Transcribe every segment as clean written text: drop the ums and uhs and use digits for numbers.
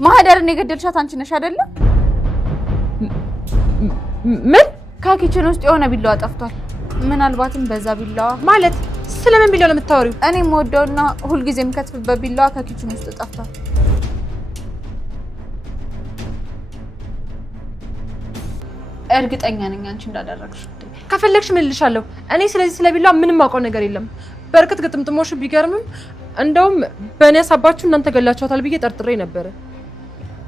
ማህደርን የገደልሻት አንቺ ነሽ አይደለ? ምን? ከኪችን ውስጥ የሆነ ቢላዋ ጠፍቷል። ምናልባትም በዛ ቢላዋ ማለት ስለምን ቢላዋ ለምታወሪው? እኔ የምወደውና ሁልጊዜ የምከትፍበት ቢላዋ ከኪችን ውስጥ ጠፍቷል። እርግጠኛ ነኝ አንቺ እንዳደረግሽ። ከፈለግሽ ምን ልልሻለሁ? እኔ ስለዚህ ስለ ቢላዋ ምንም ማውቀው ነገር የለም። በርግጥ ግጥምጥሞሽ ቢገርምም እንደውም በእኔ ያሳባችሁ እናንተ ገላችኋታል ብዬ ጠርጥሬ ነበር።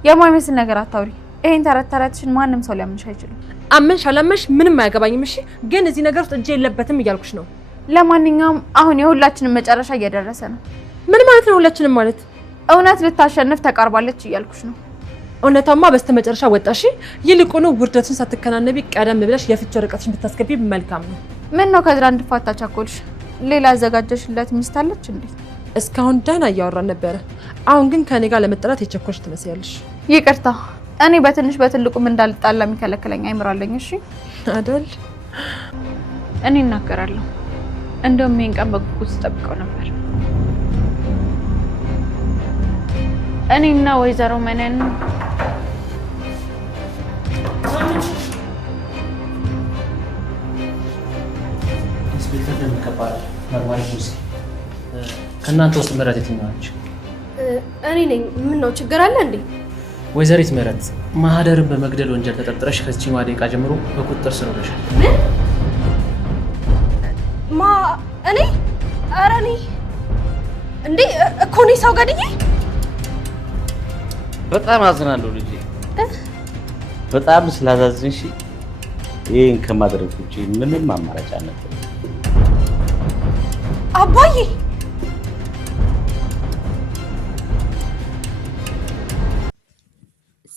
የማይመስል ነገር አታውሪ። ይሄን ተረተረትሽን ማንም ሰው ሊያምንሽ አይችልም። አመንሽ አላመንሽ ምንም አያገባኝም። እሺ ግን እዚህ ነገር ውስጥ እጄ የለበትም እያልኩሽ ነው። ለማንኛውም አሁን የሁላችንም መጨረሻ እየደረሰ ነው። ምን ማለት ነው ሁላችንም ማለት? እውነት ልታሸንፍ ተቃርባለች እያልኩሽ ነው። እውነታማ በስተመጨረሻ ወጣሽ። ይልቁኑ ውርደትን ሳትከናነቢ ቀደም ብለሽ የፍች ወረቀትሽን ብታስገቢ መልካም ነው። ምን ነው ከዝራ እንድፋታ ቻኮልሽ? ሌላ አዘጋጀሽለት ሚስት አለች እንዴ? እስካሁን ደህና እያወራን ነበረ። አሁን ግን ከኔ ጋር ለመጣላት የቸኮልሽ ትመስያለሽ። ይቅርታ፣ እኔ በትንሽ በትልቁም እንዳልጣላ የሚከለክለኝ አይምራለኝ። እሺ አይደል? እኔ እናገራለሁ። እንደውም ይሄን ቀን በጉጉት ስጠብቀው ነበር። እኔና ወይዘሮ መነን ኢንስፔክተር ደምቀባል መርማሪ ፖሊስ። ከእናንተ ውስጥ ምህረት የትኛዋ ነች? እኔ ነኝ። ምን ነው ችግር አለ እንዴ? ወይዘሪት ምህረት ማህደርን በመግደል ወንጀል ተጠርጥረሽ ከዚህኛዋ ደቂቃ ጀምሮ በቁጥጥር ስር ውለሻል። ምን? እኔ? ኧረ እኔ እንዴ እኮ ነኝ ሰው ገድዬ። በጣም አዝናለሁ ልጄ። በጣም ስላዛዝንሽ ይሄን ከማድረግ ውጪ ምንም አማራጭ አልነበረም። አባዬ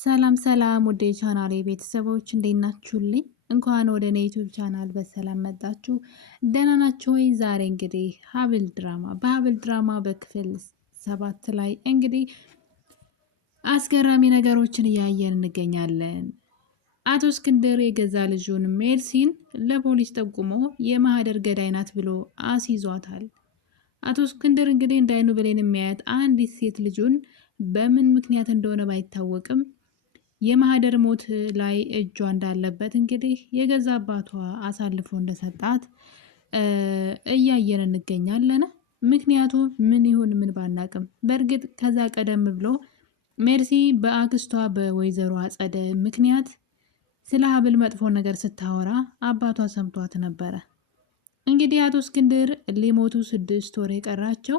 ሰላም ሰላም፣ ወደ ቻናሌ ቤተሰቦች እንዴት ናችሁልኝ? እንኳን ወደ እኔ ዩቲዩብ ቻናል በሰላም መጣችሁ። ደህና ናችሁ ወይ? ዛሬ እንግዲህ በሀብል ድራማ በክፍል 7 ላይ እንግዲህ አስገራሚ ነገሮችን እያየን እንገኛለን። አቶ እስክንድር የገዛ ልጁን ሜርሲን ለፖሊስ ጠቁሞ የማህደር ገዳይ ናት ብሎ አስይዟታል። አቶ እስክንድር እንግዲህ እንዳይኑ ብሌን የሚያያት አንዲት ሴት ልጁን በምን ምክንያት እንደሆነ ባይታወቅም የማህደር ሞት ላይ እጇ እንዳለበት እንግዲህ የገዛ አባቷ አሳልፎ እንደሰጣት እያየን እንገኛለን። ምክንያቱ ምን ይሁን ምን ባናቅም፣ በእርግጥ ከዛ ቀደም ብሎ ሜርሲ በአክስቷ በወይዘሮ አጸደ ምክንያት ስለ ሀብል መጥፎ ነገር ስታወራ አባቷ ሰምቷት ነበረ። እንግዲህ አቶ እስክንድር ሊሞቱ 6 ወር የቀራቸው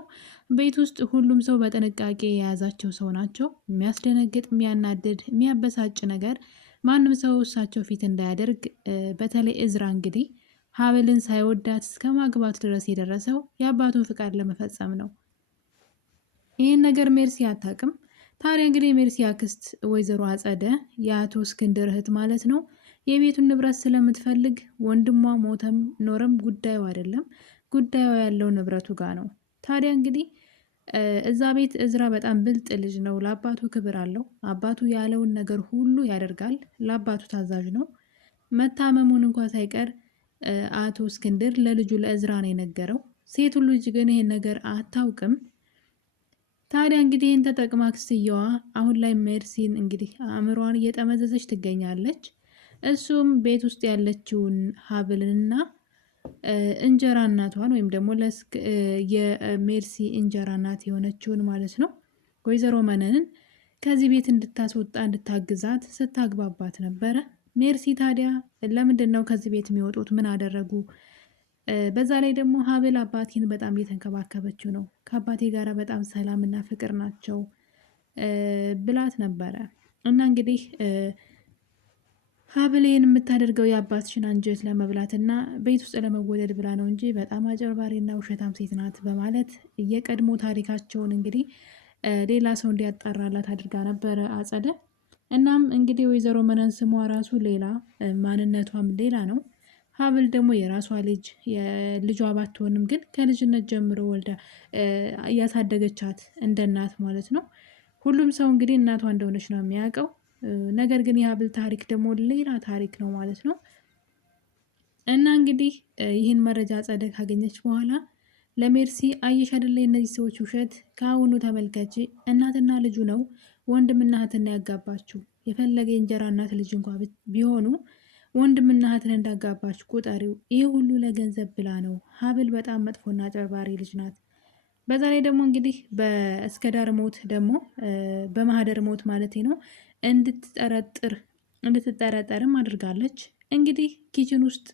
ቤት ውስጥ ሁሉም ሰው በጥንቃቄ የያዛቸው ሰው ናቸው። የሚያስደነግጥ፣ የሚያናድድ፣ የሚያበሳጭ ነገር ማንም ሰው እሳቸው ፊት እንዳያደርግ። በተለይ እዝራ እንግዲህ ሀብልን ሳይወዳት እስከ ማግባት ድረስ የደረሰው የአባቱን ፍቃድ ለመፈጸም ነው። ይህን ነገር ሜርሲ አታውቅም። ታዲያ እንግዲህ ሜርሲ አክስት ወይዘሮ አጸደ የአቶ እስክንድር እህት ማለት ነው የቤቱን ንብረት ስለምትፈልግ ወንድሟ ሞተም ኖረም ጉዳዩ አይደለም፣ ጉዳዩ ያለው ንብረቱ ጋር ነው። ታዲያ እንግዲህ እዛ ቤት እዝራ በጣም ብልጥ ልጅ ነው። ለአባቱ ክብር አለው። አባቱ ያለውን ነገር ሁሉ ያደርጋል። ለአባቱ ታዛዥ ነው። መታመሙን እንኳ ሳይቀር አቶ እስክንድር ለልጁ ለእዝራ ነው የነገረው። ሴቱ ልጅ ግን ይሄን ነገር አታውቅም። ታዲያ እንግዲህ ይህን ተጠቅማ አክስትየዋ አሁን ላይ ሜርሲን እንግዲህ አእምሯን እየጠመዘዘች ትገኛለች። እሱም ቤት ውስጥ ያለችውን ሀብልና እንጀራ እናቷን ወይም ደግሞ የሜርሲ እንጀራ እናት የሆነችውን ማለት ነው ወይዘሮ መነንን ከዚህ ቤት እንድታስወጣ እንድታግዛት ስታግባባት ነበረ። ሜርሲ ታዲያ ለምንድን ነው ከዚህ ቤት የሚወጡት? ምን አደረጉ? በዛ ላይ ደግሞ ሀብል አባቴን በጣም እየተንከባከበችው ነው፣ ከአባቴ ጋር በጣም ሰላምና ፍቅር ናቸው ብላት ነበረ። እና እንግዲህ ሀብሌን የምታደርገው የአባትሽን አንጀት ለመብላትና ቤት ውስጥ ለመወደድ ብላ ነው እንጂ በጣም አጭበርባሪና ውሸታም ሴት ናት በማለት የቀድሞ ታሪካቸውን እንግዲህ ሌላ ሰው እንዲያጣራላት አድርጋ ነበረ አጸደ። እናም እንግዲህ ወይዘሮ መነን ስሟ ራሱ ሌላ፣ ማንነቷም ሌላ ነው። ሀብል ደግሞ የራሷ ልጇ ባትሆንም ግን ከልጅነት ጀምሮ ወልዳ እያሳደገቻት እንደ እናት ማለት ነው። ሁሉም ሰው እንግዲህ እናቷ እንደሆነች ነው የሚያውቀው። ነገር ግን የሀብል ታሪክ ደግሞ ሌላ ታሪክ ነው ማለት ነው። እና እንግዲህ ይህን መረጃ አጸደ ካገኘች በኋላ ለሜርሲ አየሽ አይደለ የእነዚህ ሰዎች ውሸት፣ ከአሁኑ ተመልከች፣ እናትና ልጁ ነው ወንድምና እህትን ያጋባችሁ። የፈለገ የእንጀራ እናት ልጅ እንኳ ቢሆኑ ወንድምና እህትን እንዳጋባች ቁጠሪው። ይህ ሁሉ ለገንዘብ ብላ ነው። ሀብል በጣም መጥፎና አጭበርባሪ ልጅ ናት። በዛ ላይ ደግሞ እንግዲህ በእስከዳር ሞት ደግሞ በማህደር ሞት ማለት ነው እንድትጠረጠርም አድርጋለች። እንግዲህ ኪችን ውስጥ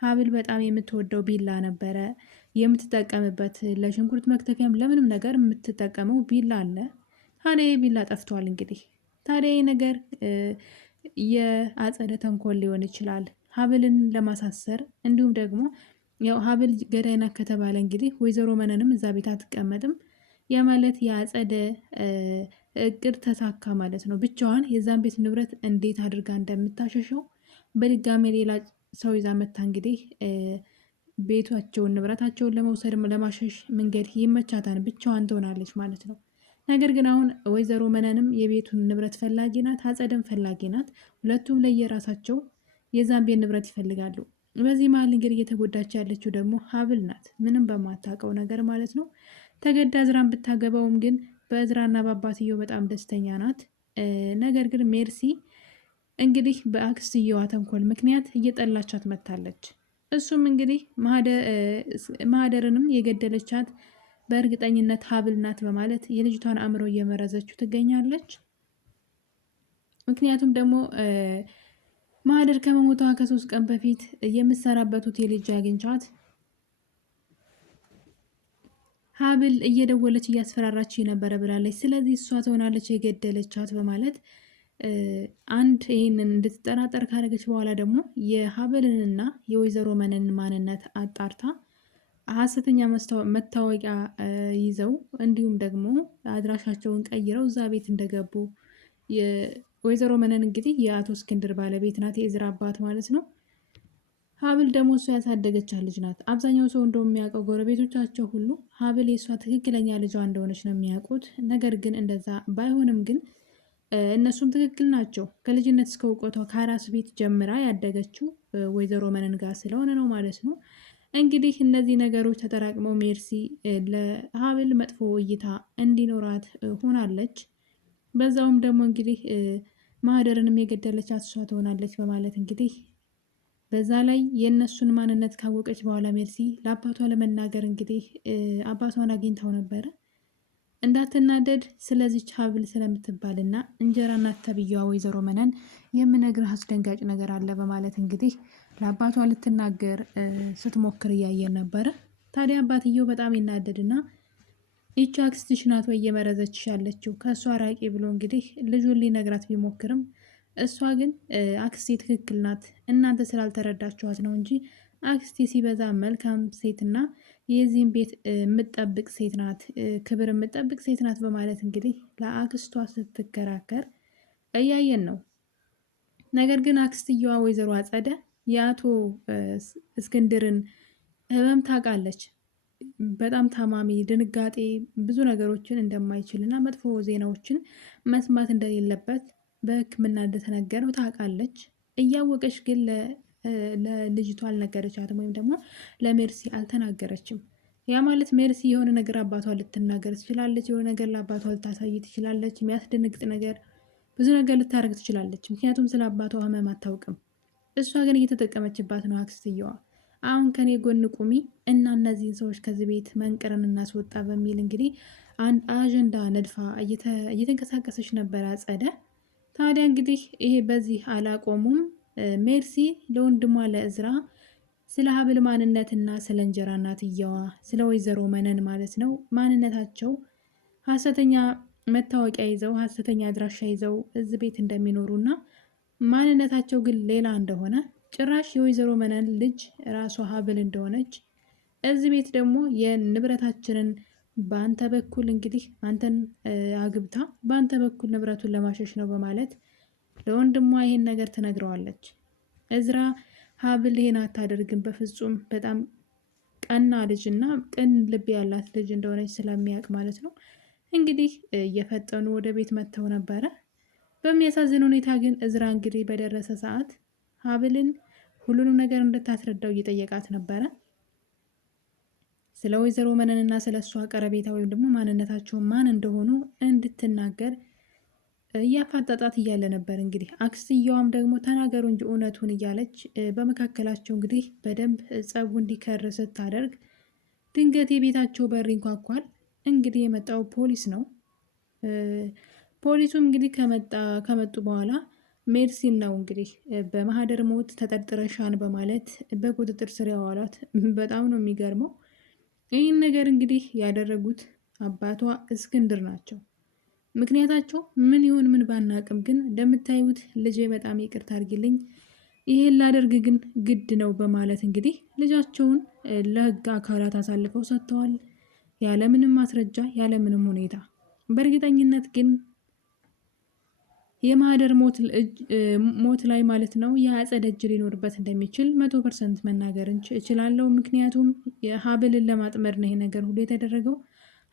ሀብል በጣም የምትወደው ቢላ ነበረ የምትጠቀምበት፣ ለሽንኩርት መክተፊያም ለምንም ነገር የምትጠቀመው ቢላ አለ። ታዲያ ቢላ ጠፍቷል። እንግዲህ ታዲያ ነገር የአጸደ ተንኮል ሊሆን ይችላል ሀብልን ለማሳሰር። እንዲሁም ደግሞ ያው ሀብል ገዳይ ናት ከተባለ እንግዲህ ወይዘሮ መነንም እዛ ቤት አትቀመጥም። ያ ማለት የአጸደ እቅድ ተሳካ ማለት ነው። ብቻዋን የዛን ቤት ንብረት እንዴት አድርጋ እንደምታሸሸው በድጋሚ ሌላ ሰው ይዛ መታ እንግዲህ ቤታቸውን ንብረታቸውን ለመውሰድ ለማሸሽ መንገድ ይመቻታል። ብቻዋን ትሆናለች ማለት ነው። ነገር ግን አሁን ወይዘሮ መነንም የቤቱን ንብረት ፈላጊ ናት፣ አጸደም ፈላጊ ናት። ሁለቱም ለየራሳቸው የዛን ቤት ንብረት ይፈልጋሉ። በዚህ መሀል እንግዲህ እየተጎዳች ያለችው ደግሞ ሀብል ናት፣ ምንም በማታውቀው ነገር ማለት ነው። ተገዳ እዝራን ብታገባውም ግን በእዝራና በአባትየው በጣም ደስተኛ ናት። ነገር ግን ሜርሲ እንግዲህ በአክስትየዋ ተንኮል ምክንያት እየጠላቻት መታለች። እሱም እንግዲህ ማህደርንም የገደለቻት በእርግጠኝነት ሀብል ናት በማለት የልጅቷን አእምሮ እየመረዘችው ትገኛለች። ምክንያቱም ደግሞ ማህደር ከመሞቷ ከ3 ቀን በፊት የምትሰራበት ሆቴል ሄጄ አግኝቻት ሀብል እየደወለች እያስፈራራች ነበረ ብላለች። ስለዚህ እሷ ትሆናለች የገደለቻት በማለት አንድ ይህንን እንድትጠራጠር ካደረገች በኋላ ደግሞ የሀብልንና የወይዘሮ መነን ማንነት አጣርታ ሀሰተኛ መታወቂያ ይዘው እንዲሁም ደግሞ አድራሻቸውን ቀይረው እዛ ቤት እንደገቡ ወይዘሮ መነን እንግዲህ የአቶ እስክንድር ባለቤት ናት፣ የእዝራ አባት ማለት ነው። ሀብል ደግሞ እሷ ያሳደገቻት ልጅ ናት። አብዛኛው ሰው እንደው የሚያውቀው ጎረቤቶቻቸው ሁሉ ሀብል የእሷ ትክክለኛ ልጇ እንደሆነች ነው የሚያውቁት። ነገር ግን እንደዛ ባይሆንም ግን እነሱም ትክክል ናቸው። ከልጅነት እስከ እውቀቷ ከአራስ ቤት ጀምራ ያደገችው ወይዘሮ መነን ጋር ስለሆነ ነው ማለት ነው። እንግዲህ እነዚህ ነገሮች ተጠራቅመው ሜርሲ ለሀብል መጥፎ እይታ እንዲኖራት ሆናለች። በዛውም ደግሞ እንግዲህ ማህደርንም የገደለቻት እሷ ትሆናለች በማለት እንግዲህ በዛ ላይ የእነሱን ማንነት ካወቀች በኋላ ሜርሲ ለአባቷ ለመናገር እንግዲህ አባቷን አግኝታው ነበረ። እንዳትናደድ ስለዚች ሀብል ስለምትባልና እንጀራ እናት ተብዬዋ ወይዘሮ መነን የምነግርህ አስደንጋጭ ነገር አለ በማለት እንግዲህ ለአባቷ ልትናገር ስትሞክር እያየን ነበረ። ታዲያ አባትየው በጣም ይናደድና ይቺ አክስትሽ ናት ወይ እየመረዘችሽ ያለችው ከእሷ ራቂ ብሎ እንግዲህ ልጁን ሊነግራት ቢሞክርም እሷ ግን አክስቴ ትክክል ናት፣ እናንተ ስላልተረዳችኋት ነው እንጂ አክስቴ ሲበዛ መልካም ሴትና የዚህም ቤት የምትጠብቅ ሴት ናት፣ ክብር የምትጠብቅ ሴት ናት በማለት እንግዲህ ለአክስቷ ስትከራከር እያየን ነው። ነገር ግን አክስትየዋ ወይዘሮ አጸደ የአቶ እስክንድርን ህመም ታውቃለች። በጣም ታማሚ፣ ድንጋጤ፣ ብዙ ነገሮችን እንደማይችል እና መጥፎ ዜናዎችን መስማት እንደሌለበት በሕክምና እንደተነገረው ታውቃለች። እያወቀች ግን ለልጅቷ አልነገረቻትም፣ ወይም ደግሞ ለሜርሲ አልተናገረችም። ያ ማለት ሜርሲ የሆነ ነገር አባቷ ልትናገር ትችላለች፣ የሆነ ነገር ለአባቷ ልታሳይ ትችላለች፣ የሚያስደነግጥ ነገር፣ ብዙ ነገር ልታደርግ ትችላለች። ምክንያቱም ስለ አባቷ ህመም አታውቅም። እሷ ግን እየተጠቀመችባት ነው አክስትየዋ። አሁን ከኔ ጎን ቁሚ እና እነዚህን ሰዎች ከዚህ ቤት መንቅረን እናስወጣ በሚል እንግዲህ አንድ አጀንዳ ነድፋ እየተንቀሳቀሰች ነበረ አጸደ። ታዲያ እንግዲህ ይሄ በዚህ አላቆሙም። ሜርሲ ለወንድሟ ለእዝራ ስለ ሀብል ማንነትና ስለ እንጀራ እናትየዋ ስለ ወይዘሮ መነን ማለት ነው ማንነታቸው ሀሰተኛ መታወቂያ ይዘው ሀሰተኛ አድራሻ ይዘው እዚህ ቤት እንደሚኖሩና ማንነታቸው ግን ሌላ እንደሆነ ጭራሽ የወይዘሮ መነን ልጅ ራሷ ሀብል እንደሆነች እዚህ ቤት ደግሞ የንብረታችንን በአንተ በኩል እንግዲህ አንተን አግብታ በአንተ በኩል ንብረቱን ለማሸሽ ነው በማለት ለወንድሟ ይሄን ነገር ትነግረዋለች። እዝራ ሀብል ይሄን አታደርግም በፍጹም በጣም ቀና ልጅ እና ቅን ልብ ያላት ልጅ እንደሆነች ስለሚያውቅ ማለት ነው። እንግዲህ እየፈጠኑ ወደ ቤት መጥተው ነበረ። በሚያሳዝን ሁኔታ ግን እዝራ እንግዲህ በደረሰ ሰዓት ሀብልን ሁሉንም ነገር እንድታስረዳው እየጠየቃት ነበረ። ስለ ወይዘሮ መነንና ስለ እሷ ቀረቤታ ወይም ደግሞ ማንነታቸውን ማን እንደሆኑ እንድትናገር እያፋጠጣት እያለ ነበር። እንግዲህ አክስትየዋም ደግሞ ተናገሩ እንጂ እውነቱን እያለች በመካከላቸው እንግዲህ በደንብ ጸቡ እንዲከር ስታደርግ ድንገት የቤታቸው በር ይንኳኳል። እንግዲህ የመጣው ፖሊስ ነው። ፖሊሱም እንግዲህ ከመጡ በኋላ ሜርሲን ነው እንግዲህ በማህደር ሞት ተጠርጥረሻን በማለት በቁጥጥር ስር ያዋሏት። በጣም ነው የሚገርመው። ይህን ነገር እንግዲህ ያደረጉት አባቷ እስክንድር ናቸው። ምክንያታቸው ምን ይሁን ምን ባናቅም፣ ግን እንደምታዩት ልጄ በጣም ይቅርታ አድርጊልኝ፣ ይሄን ላደርግ ግን ግድ ነው በማለት እንግዲህ ልጃቸውን ለህግ አካላት አሳልፈው ሰጥተዋል። ያለምንም ማስረጃ ያለምንም ሁኔታ። በእርግጠኝነት ግን የማህደር ሞት ላይ ማለት ነው የአጸደ እጅ ሊኖርበት እንደሚችል 100% መናገር እችላለሁ። ምክንያቱም ሀብልን ለማጥመድ ነው ይሄ ነገር ሁሉ የተደረገው።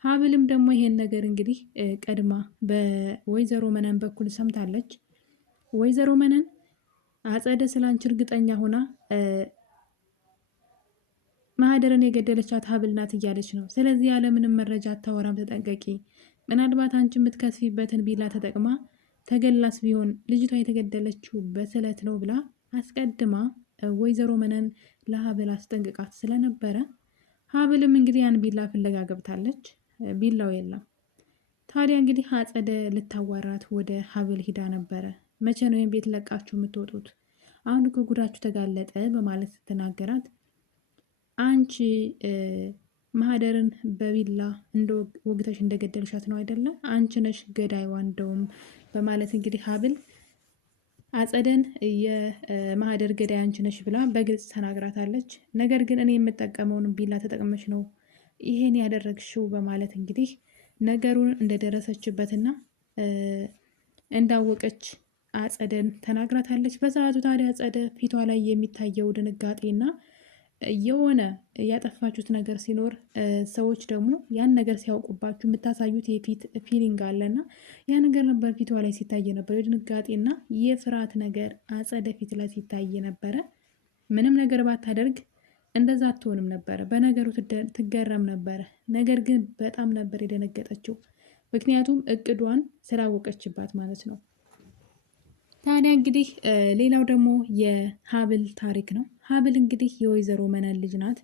ሀብልም ደግሞ ይሄን ነገር እንግዲህ ቀድማ በወይዘሮ መነን በኩል ሰምታለች። ወይዘሮ መነን አጸደ ስላንቺ እርግጠኛ ሆና ማህደርን የገደለቻት ሀብል ናት እያለች ነው። ስለዚህ ያለምንም መረጃ አታወራም፣ ተጠንቀቂ። ምናልባት አንቺ የምትከስፊበትን ቢላ ተጠቅማ ተገላስ ቢሆን ልጅቷ የተገደለችው በስለት ነው ብላ አስቀድማ ወይዘሮ መነን ለሀብል አስጠንቅቃት ስለነበረ ሀብልም እንግዲህ ያን ቢላ ፍለጋ ገብታለች። ቢላው የለም። ታዲያ እንግዲህ አጸደ ልታዋራት ወደ ሀብል ሂዳ ነበረ። መቼ ነው ይህን ቤት ለቃችሁ የምትወጡት? አሁን እኮ ጉዳችሁ ተጋለጠ በማለት ስትናገራት አንቺ ማህደርን በቢላ ወግተሽ እንደገደልሻት ነው አይደለ? አንቺ ነሽ ገዳይዋ እንደውም በማለት እንግዲህ ሀብል አጸደን የማህደር ገዳይ አንቺ ነሽ ብላ በግልጽ ተናግራታለች። ነገር ግን እኔ የምጠቀመውን ቢላ ተጠቅመሽ ነው ይሄን ያደረግሽው በማለት እንግዲህ ነገሩን እንደደረሰችበትና እንዳወቀች አጸደን ተናግራታለች። በሰዓቱ ታዲያ አጸደ ፊቷ ላይ የሚታየው ድንጋጤና የሆነ ያጠፋችሁት ነገር ሲኖር ሰዎች ደግሞ ያን ነገር ሲያውቁባችሁ የምታሳዩት የፊት ፊሊንግ አለና ያ ነገር ነበር ፊቷ ላይ ሲታይ ነበር። የድንጋጤና የፍርሃት ነገር አጸደ ፊት ላይ ሲታይ ነበረ። ምንም ነገር ባታደርግ እንደዛ አትሆንም ነበረ። በነገሩ ትገረም ነበረ። ነገር ግን በጣም ነበር የደነገጠችው፣ ምክንያቱም እቅዷን ስላወቀችባት ማለት ነው። ታዲያ እንግዲህ ሌላው ደግሞ የሀብል ታሪክ ነው። ሀብል እንግዲህ የወይዘሮ መነን ልጅ ናት።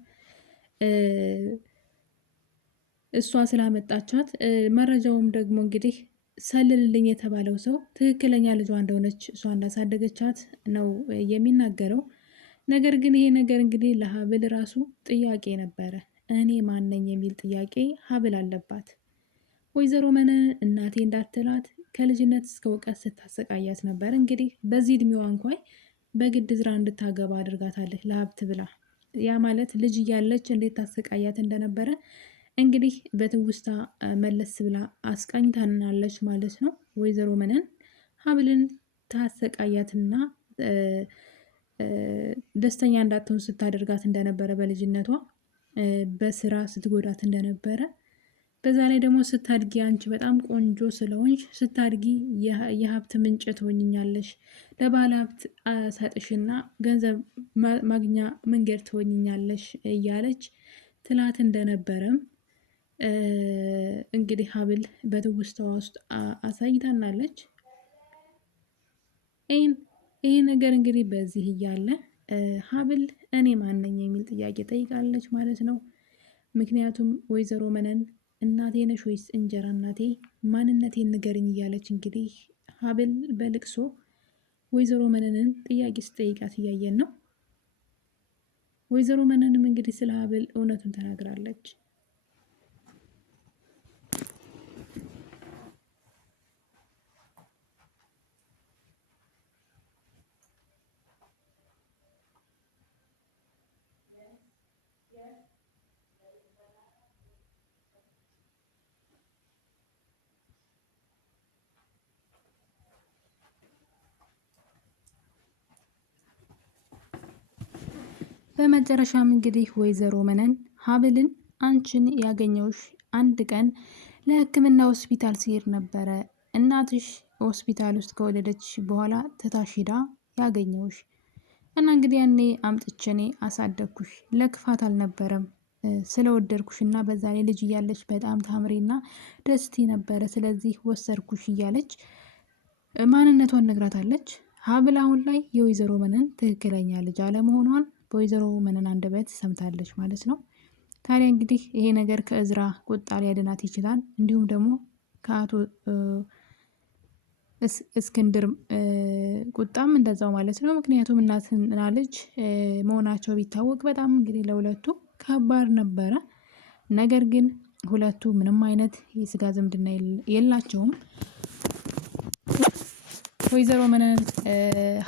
እሷ ስላመጣቻት መረጃውም ደግሞ እንግዲህ ሰልልልኝ የተባለው ሰው ትክክለኛ ልጇ እንደሆነች እሷ እንዳሳደገቻት ነው የሚናገረው። ነገር ግን ይሄ ነገር እንግዲህ ለሀብል ራሱ ጥያቄ ነበረ። እኔ ማነኝ የሚል ጥያቄ ሀብል አለባት። ወይዘሮ መነን እናቴ እንዳትላት ከልጅነት እስከ እውቀት ስታሰቃያት ነበር። እንግዲህ በዚህ እድሜዋ እንኳን በግድ ዝራ እንድታገባ አድርጋታለች ለሀብት ብላ። ያ ማለት ልጅ እያለች እንዴት ታሰቃያት እንደነበረ እንግዲህ በትውስታ መለስ ብላ አስቃኝታናለች ማለት ነው። ወይዘሮ መነን ሀብልን ታሰቃያትና ደስተኛ እንዳትሆን ስታደርጋት እንደነበረ በልጅነቷ በስራ ስትጎዳት እንደነበረ፣ በዛ ላይ ደግሞ ስታድጊ አንቺ በጣም ቆንጆ ስለሆንሽ ስታድጊ የሀብት ምንጭ ትሆኝኛለሽ፣ ለባለ ሀብት ሰጥሽና ገንዘብ ማግኛ መንገድ ትሆኝኛለሽ እያለች ትላት እንደነበረም እንግዲህ ሀብል በትውስታዋ ውስጥ አሳይታናለች። ይህ ነገር እንግዲህ በዚህ እያለ ሀብል እኔ ማነኝ የሚል ጥያቄ ጠይቃለች ማለት ነው። ምክንያቱም ወይዘሮ መነን እናቴ ነሽ ወይስ እንጀራ እናቴ ማንነቴን ንገርኝ እያለች እንግዲህ ሀብል በልቅሶ ወይዘሮ መነንን ጥያቄ ስጠይቃት እያየን ነው። ወይዘሮ መነንም እንግዲህ ስለ ሀብል እውነቱን ተናግራለች። በመጨረሻም እንግዲህ ወይዘሮ መነን ሀብልን አንቺን ያገኘውሽ አንድ ቀን ለሕክምና ሆስፒታል ሲሄድ ነበረ። እናትሽ ሆስፒታል ውስጥ ከወለደች በኋላ ትታሽ ሄዳ ያገኘውሽ እና እንግዲህ ያኔ አምጥቼ እኔ አሳደግኩሽ። ለክፋት አልነበረም፣ ስለወደድኩሽ እና በዛ ላይ ልጅ እያለች በጣም ታምሬና ደስቲ ነበረ። ስለዚህ ወሰድኩሽ እያለች ማንነቷን ነግራታለች። ሀብል አሁን ላይ የወይዘሮ መነን ትክክለኛ ልጅ አለመሆኗን በወይዘሮ መነን አንደበት ሰምታለች ማለት ነው። ታዲያ እንግዲህ ይሄ ነገር ከእዝራ ቁጣ ሊያድናት ይችላል። እንዲሁም ደግሞ ከአቶ እስክንድር ቁጣም እንደዛው ማለት ነው። ምክንያቱም እናትና ልጅ መሆናቸው ቢታወቅ በጣም እንግዲህ ለሁለቱ ከባድ ነበረ። ነገር ግን ሁለቱ ምንም አይነት የስጋ ዝምድና የላቸውም። ወይዘሮ መነን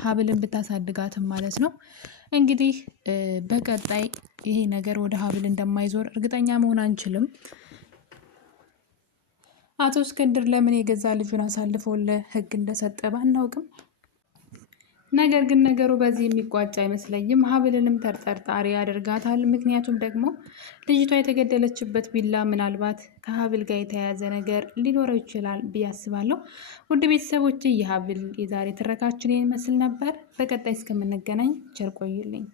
ሀብልን ብታሳድጋትም ማለት ነው። እንግዲህ በቀጣይ ይሄ ነገር ወደ ሀብል እንደማይዞር እርግጠኛ መሆን አንችልም። አቶ እስክንድር ለምን የገዛ ልጁን አሳልፎ ለህግ እንደሰጠ ባናውቅም፣ ነገር ግን ነገሩ በዚህ የሚቋጭ አይመስለኝም። ሀብልንም ተጠርጣሪ ያደርጋታል። ምክንያቱም ደግሞ ልጅቷ የተገደለችበት ቢላ ምናልባት ከሀብል ጋር የተያያዘ ነገር ሊኖረው ይችላል ብዬ አስባለሁ። ውድ ቤተሰቦች የሀብል የዛሬ ትረካችን ይመስል ነበር። በቀጣይ እስከምንገናኝ ቸር ቆዩልኝ።